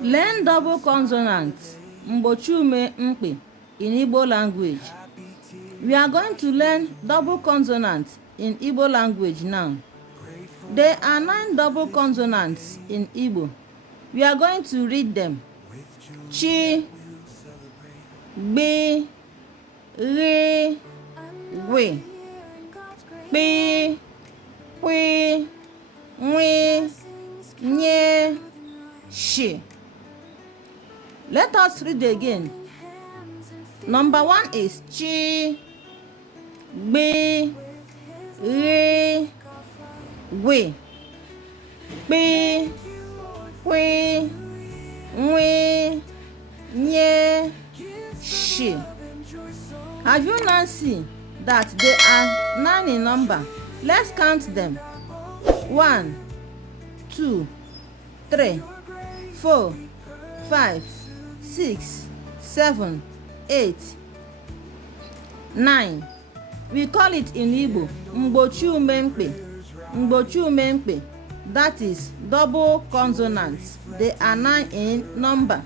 Learn double consonants Mgbochiume Mkpi in Igbo language. We are going to learn double consonants in Igbo language now. There are 9 double consonants in Igbo. We are going to read them. Chi, Gbi, Ri, Wi, Pi, Wi, Nwi, Nye, Shi. Let us read again. Number 1 is Chi, Gbi, Ri, Wi, Pi, Wi, Nwi, Nye, Shi. Have you now seen that they are 9 in number? Let's count them. 1, 2, 3, 4, 5, 6, 7, 8, 9. We call it in Igbo Mgbochiume Mkpi. Mgbochiume Mkpi. That is double consonants. They are 9 in number.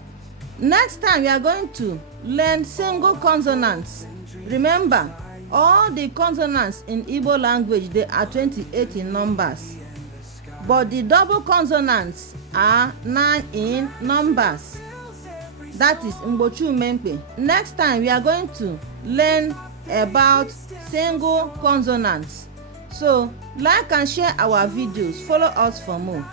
Next time we are going to learn single consonants. Remember, all the consonants in Igbo language, they are 28 in numbers. But the double consonants are 9 in numbers. That is Mgbochiume Mkpi. Next time we are going to learn about single consonants. So like and share our videos. Follow us for more.